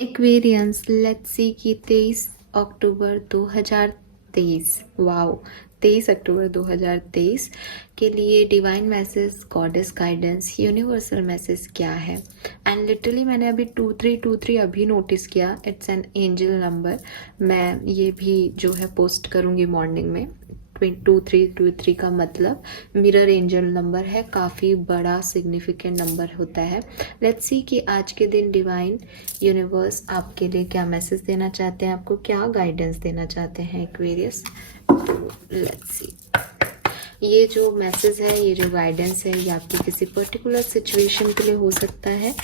Aquarians let's see कि 23 अक्टूबर 2023 wow 23 अक्टूबर 2023 के लिए divine message, goddess guidance, universal message क्या है। एंड लिटरली मैंने अभी 2323 अभी नोटिस किया, इट्स एन एंजल नंबर। मैं ये भी जो है पोस्ट करूँगी मॉर्निंग में। 2323 का मतलब मिरर एंजल नंबर है, काफ़ी बड़ा सिग्निफिकेंट नंबर होता है। लेट्स सी कि आज के दिन डिवाइन यूनिवर्स आपके लिए क्या मैसेज देना चाहते हैं, आपको क्या गाइडेंस देना चाहते हैं एक्वेरियस। लेट्स सी, ये जो मैसेज है, ये जो गाइडेंस है, ये आपकी किसी पर्टिकुलर सिचुएशन के लिए हो सकता है,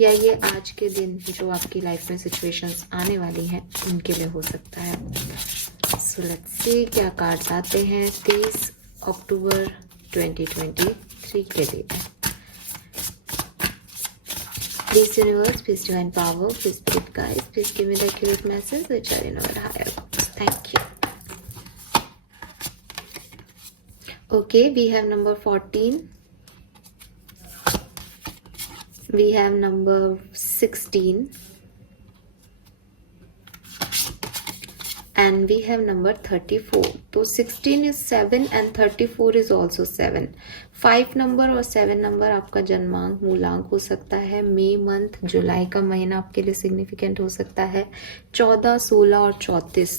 या ये आज के दिन जो आपकी लाइफ में सिचुएशंस आने वाली हैं उनके लिए हो सकता है। सो लेट्स सी क्या कार्ड्स आते हैं 23 अक्टूबर 2023 के लिए। Please universe, please divine power, please spirit guides, please give me the accurate message which are in our higher purpose. Thank you. Okay, we have number 14. We have number 16. And we have number 34. तो 16 is 7 and 34 is also 7. 5 number और 7 number आपका जन्मांक मूलांक हो सकता है। मई month, जुलाई का महीना आपके लिए सिग्निफिकेंट हो सकता है। 14, 16 और 34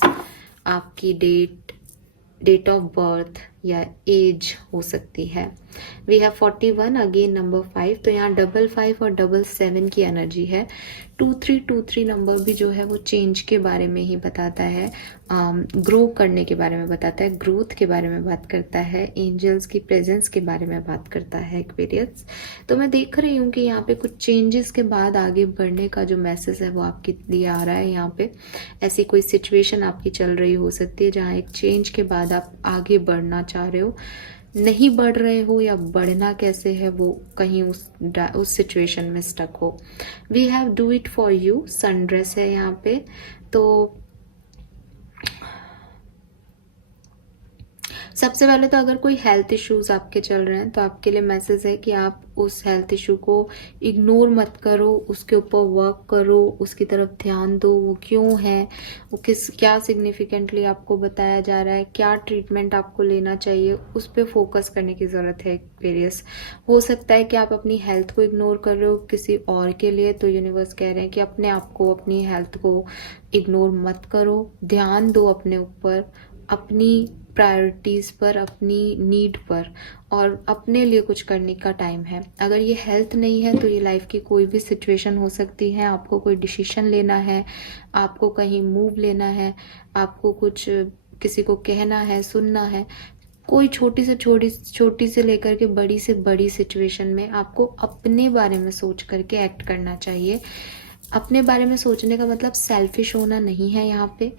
आपकी डेट ऑफ बर्थ या एज हो सकती है। वी हैव 41 अगेन नंबर 5, तो यहाँ 55 और 77 की एनर्जी है। 2323 नंबर भी जो है वो चेंज के बारे में ही बताता है, ग्रो करने के बारे में बताता है, ग्रोथ के बारे में बात करता है, एंजल्स की प्रेजेंस के बारे में बात करता है एक्वेरियस। तो मैं देख रही हूँ कि यहाँ पे कुछ चेंजेस के बाद आगे बढ़ने का जो मैसेज है वो आपके लिए आ रहा है। यहाँ पे ऐसी कोई सिचुएशन आपकी चल रही हो सकती है जहाँ एक चेंज के बाद आप आगे बढ़ना चाह रहे हो, नहीं बढ़ रहे हो, या बढ़ना कैसे है वो कहीं उस सिचुएशन में स्टक हो। We have do it for you, sundress है यहाँ पे। तो सबसे पहले तो अगर कोई हेल्थ इश्यूज आपके चल रहे हैं तो आपके लिए मैसेज है कि आप उस हेल्थ इशू को इग्नोर मत करो, उसके ऊपर वर्क करो, उसकी तरफ ध्यान दो। वो क्यों है, वो क्या सिग्निफिकेंटली आपको बताया जा रहा है, क्या ट्रीटमेंट आपको लेना चाहिए, उस पर फोकस करने की ज़रूरत है एक्वेरियस। हो सकता है कि आप अपनी हेल्थ को इग्नोर कर रहे हो किसी और के लिए, तो यूनिवर्स कह रहे हैं कि अपने आप को, अपनी हेल्थ को इग्नोर मत करो, ध्यान दो अपने ऊपर, अपनी प्रायोरिटीज़ पर, अपनी नीड पर, और अपने लिए कुछ करने का टाइम है। अगर ये हेल्थ नहीं है तो ये लाइफ की कोई भी सिचुएशन हो सकती है। आपको कोई डिसीजन लेना है, आपको कहीं मूव लेना है, आपको कुछ किसी को कहना है, सुनना है, कोई छोटी से लेकर के बड़ी से बड़ी सिचुएशन में आपको अपने बारे में सोच करके एक्ट करना चाहिए। अपने बारे में सोचने का मतलब सेल्फिश होना नहीं है। यहाँ पे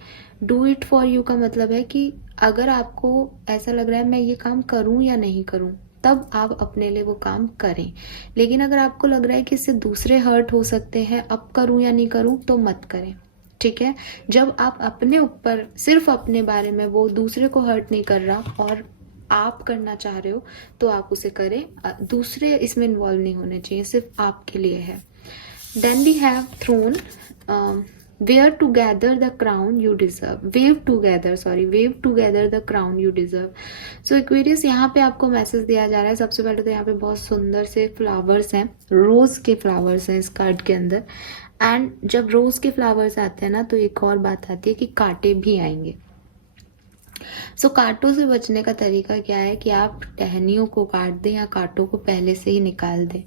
डू इट फॉर यू का मतलब है कि अगर आपको ऐसा लग रहा है मैं ये काम करूं या नहीं करूं, तब आप अपने लिए वो काम करें। लेकिन अगर आपको लग रहा है कि इससे दूसरे हर्ट हो सकते हैं, अब करूं या नहीं करूं, तो मत करें। ठीक है, जब आप अपने ऊपर, सिर्फ अपने बारे में, वो दूसरे को हर्ट नहीं कर रहा और आप करना चाह रहे हो, तो आप उसे करें। दूसरे इसमें इन्वॉल्व नहीं होने चाहिए, सिर्फ आपके लिए है। Then we have throne, wear together the crown you deserve, wave together the crown you deserve. So Aquarius, यहाँ पे आपको मैसेज दिया जा रहा है। सबसे पहले तो यहाँ पे बहुत सुंदर से फ्लावर्स हैं, रोज के फ्लावर्स हैं इस कार्ड के अंदर। एंड जब रोज के फ्लावर्स आते हैं ना, तो एक और बात आती है कि कांटे भी आएंगे। सो कांटों से बचने का तरीका क्या है कि आप टहनियों को काट दें या कांटों को पहले से ही निकाल दें।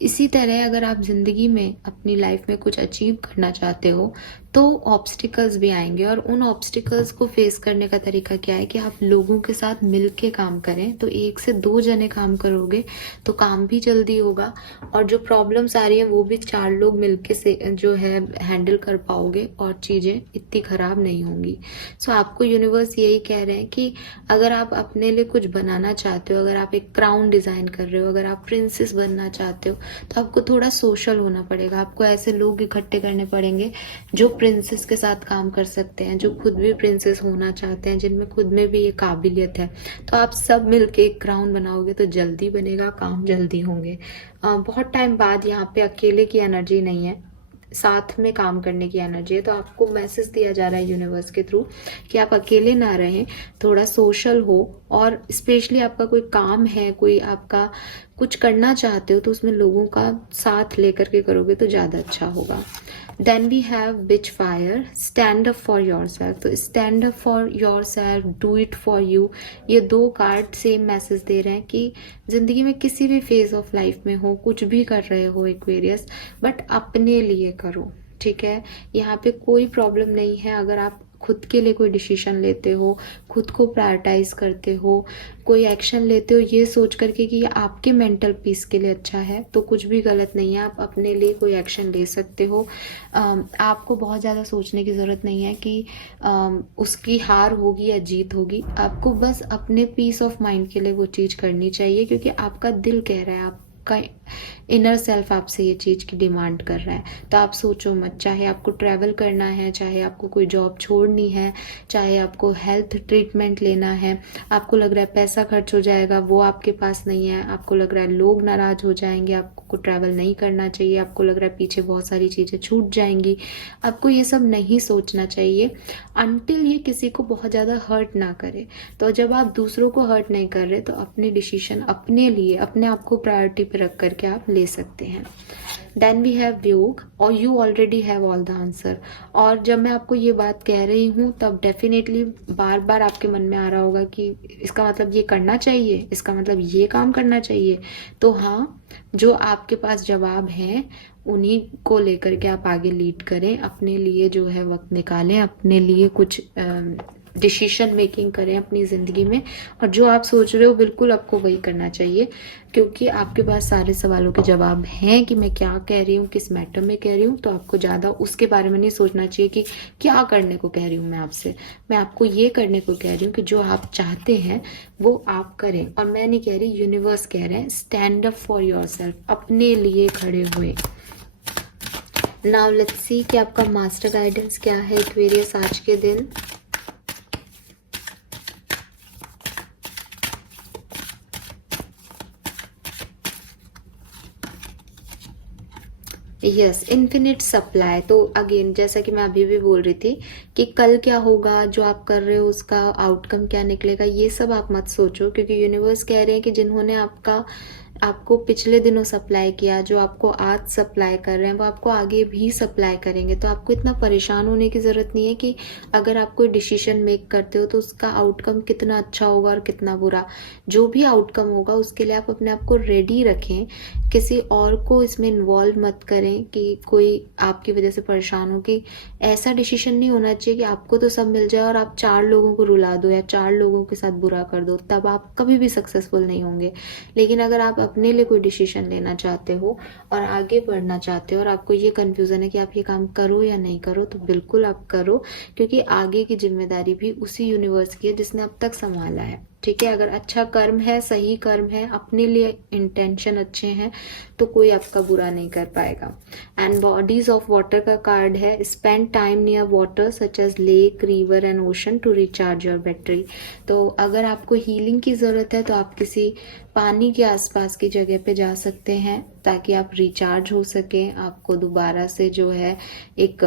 इसी तरह अगर आप ज़िंदगी में, अपनी लाइफ में कुछ अचीव करना चाहते हो, तो ऑब्स्टिकल्स भी आएंगे, और उन ऑब्स्टिकल्स को फेस करने का तरीका क्या है कि आप लोगों के साथ मिल के काम करें। तो 1 से 2 जने काम करोगे तो काम भी जल्दी होगा, और जो प्रॉब्लम्स आ रही हैं वो भी 4 लोग मिलके से जो है हैंडल कर पाओगे, और चीज़ें इतनी ख़राब नहीं होंगी। सो आपको यूनिवर्स यही कह रहे हैं कि अगर आप अपने लिए कुछ बनाना चाहते हो, अगर आप एक क्राउन डिज़ाइन कर रहे हो, अगर आप प्रिंसेस बनना चाहते हो, तो आपको थोड़ा सोशल होना पड़ेगा। आपको ऐसे लोग इकट्ठे करने पड़ेंगे जो प्रिंसेस के साथ काम कर सकते हैं, जो खुद भी प्रिंसेस होना चाहते हैं, जिनमें खुद में भी ये काबिलियत है। तो आप सब मिलके एक क्राउन बनाओगे तो जल्दी बनेगा, काम जल्दी होंगे। बहुत टाइम बाद यहाँ पे अकेले की एनर्जी नहीं है, साथ में काम करने की एनर्जी है। तो आपको मैसेज दिया जा रहा है यूनिवर्स के थ्रू कि आप अकेले ना रहें, थोड़ा सोशल हो, और स्पेशली आपका कोई काम है, कोई आपका कुछ करना चाहते हो तो उसमें लोगों का साथ लेकर के करोगे तो ज़्यादा अच्छा होगा। Then we have which fire, stand up for yourself. तो stand up for yourself, do it for you, ये दो कार्ड सेम मैसेज दे रहे हैं कि जिंदगी में किसी भी फेज ऑफ लाइफ में हो, कुछ भी कर रहे हो एक्वेरियस, बट अपने लिए करो, ठीक है। यहाँ पे कोई प्रॉब्लम नहीं है अगर आप खुद के लिए कोई डिसीजन लेते हो, खुद को प्रायोरिटाइज करते हो, कोई एक्शन लेते हो ये सोच करके कि ये आपके मेंटल पीस के लिए अच्छा है, तो कुछ भी गलत नहीं है। आप अपने लिए कोई एक्शन ले सकते हो। आपको बहुत ज़्यादा सोचने की ज़रूरत नहीं है कि उसकी हार होगी या जीत होगी। आपको बस अपने पीस ऑफ माइंड के लिए वो चीज़ करनी चाहिए, क्योंकि आपका दिल कह रहा है, आपका इनर सेल्फ आपसे ये चीज़ की डिमांड कर रहा है। तो आप सोचो मत, चाहे आपको ट्रैवल करना है, चाहे आपको कोई जॉब छोड़नी है, चाहे आपको हेल्थ ट्रीटमेंट लेना है, आपको लग रहा है पैसा खर्च हो जाएगा, वो आपके पास नहीं है, आपको लग रहा है लोग नाराज हो जाएंगे, आपको ट्रैवल नहीं करना चाहिए, आपको लग रहा है पीछे बहुत सारी चीज़ें छूट जाएंगी, आपको ये सब नहीं सोचना चाहिए अनटिल ये किसी को बहुत ज़्यादा हर्ट ना करे। तो जब आप दूसरों को हर्ट नहीं कर रहे तो अपने डिसीजन अपने लिए, अपने आप को प्रायोरिटी पे रख करके आप ले सकते हैं। देन वी हैव योग, और you already have all the answer. और जब मैं आपको ये बात कह रही हूँ तब डेफिनेटली बार बार आपके मन में आ रहा होगा कि इसका मतलब ये करना चाहिए, इसका मतलब ये काम करना चाहिए। तो हाँ, जो आपके पास जवाब हैं उन्हीं को लेकर के आप आगे लीड करें, अपने लिए जो है वक्त निकालें, अपने लिए कुछ डिसीजन मेकिंग करें अपनी ज़िंदगी में। और जो आप सोच रहे हो बिल्कुल आपको वही करना चाहिए, क्योंकि आपके पास सारे सवालों के जवाब हैं कि मैं क्या कह रही हूँ, किस मैटर में कह रही हूँ। तो आपको ज़्यादा उसके बारे में नहीं सोचना चाहिए कि क्या करने को कह रही हूँ मैं आपसे। मैं आपको ये करने को कह रही हूँ कि जो आप चाहते हैं वो आप करें। और मैं नहीं कह रही, यूनिवर्स कह रहे हैं stand up for your self, अपने लिए खड़े हुए। नाउ लेट्स सी कि आपका मास्टर गाइडेंस क्या है एक्वेरियस आज के दिन। Yes, infinite supply. तो अगेन जैसा कि मैं अभी भी बोल रही थी कि कल क्या होगा, जो आप कर रहे हो उसका आउटकम क्या निकलेगा, ये सब आप मत सोचो, क्योंकि यूनिवर्स कह रहे हैं कि जिन्होंने आपको पिछले दिनों सप्लाई किया, जो आपको आज सप्लाई कर रहे हैं, वो आपको आगे भी सप्लाई करेंगे। तो आपको इतना परेशान होने की ज़रूरत नहीं है कि अगर आप कोई डिसीजन मेक करते हो तो उसका आउटकम कितना अच्छा होगा और कितना बुरा। जो भी आउटकम होगा उसके लिए आप अपने आप को रेडी रखें, किसी और को इसमें इन्वॉल्व मत करें कि कोई आपकी वजह से परेशान हो। कि ऐसा डिसीजन नहीं होना चाहिए कि आपको तो सब मिल जाए और आप 4 लोगों को रुला दो या 4 लोगों के साथ बुरा कर दो, तब आप कभी भी सक्सेसफुल नहीं होंगे। लेकिन अगर आप अपने लिए कोई डिसीजन लेना चाहते हो और आगे बढ़ना चाहते हो और आपको ये कन्फ्यूज़न है कि आप ये काम करो या नहीं करो, तो बिल्कुल आप करो, क्योंकि आगे की जिम्मेदारी भी उसी यूनिवर्स की है जिसने अब तक संभाला है। ठीक है, अगर अच्छा कर्म है, सही कर्म है, अपने लिए इंटेंशन अच्छे हैं, तो कोई आपका बुरा नहीं कर पाएगा। एंड बॉडीज ऑफ वाटर का कार्ड है, spend time near water such as lake, river and ocean to recharge your battery. तो अगर आपको हीलिंग की ज़रूरत है तो आप किसी पानी के आसपास की जगह पे जा सकते हैं ताकि आप रिचार्ज हो सके, आपको दोबारा से जो है एक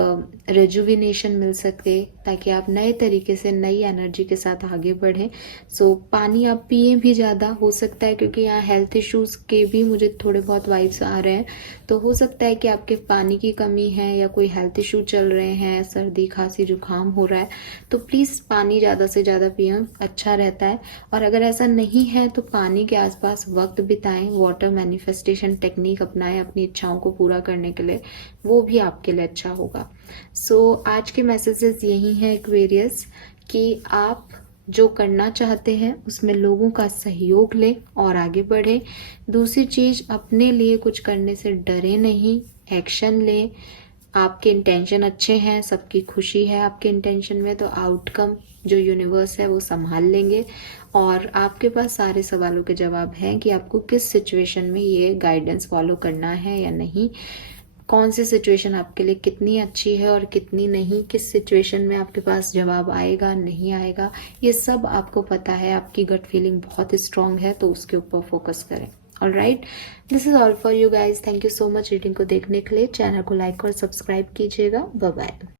रेजुविनेशन मिल सके, ताकि आप नए तरीके से नई एनर्जी के साथ आगे बढ़ें। सो पानी आप पिए भी ज़्यादा, हो सकता है क्योंकि यहाँ हेल्थ इश्यूज़ के भी मुझे थोड़े बहुत वाइब्स आ रहे हैं, तो हो सकता है कि आपके पानी की कमी है या कोई हेल्थ इशू चल रहे हैं, सर्दी खांसी जुकाम हो रहा है, तो प्लीज़ पानी ज़्यादा से ज़्यादा पिए, अच्छा रहता है। और अगर ऐसा नहीं है तो पानी के आसपास वक्त बिताएं, वाटर मैनिफेस्टेशन टेक्निक अपनाएं अपनी इच्छाओं को पूरा करने के लिए, वो भी आपके लिए अच्छा होगा। सो आज के मैसेजेस यही हैं एक्वेरियस, कि आप जो करना चाहते हैं उसमें लोगों का सहयोग लें और आगे बढ़ें। दूसरी चीज़, अपने लिए कुछ करने से डरे नहीं, एक्शन लें। आपके इंटेंशन अच्छे हैं, सबकी खुशी है आपके इंटेंशन में, तो आउटकम जो यूनिवर्स है वो संभाल लेंगे। और आपके पास सारे सवालों के जवाब हैं कि आपको किस सिचुएशन में ये गाइडेंस फॉलो करना है या नहीं, कौन सी सिचुएशन आपके लिए कितनी अच्छी है और कितनी नहीं, किस सिचुएशन में आपके पास जवाब आएगा नहीं आएगा, ये सब आपको पता है। आपकी गट फीलिंग बहुत स्ट्रांग है, तो उसके ऊपर फोकस करें। Alright, this is all for you guys. Thank you so much reading को देखने के लिए। चैनल को लाइक और सब्सक्राइब कीजिएगा। Bye bye.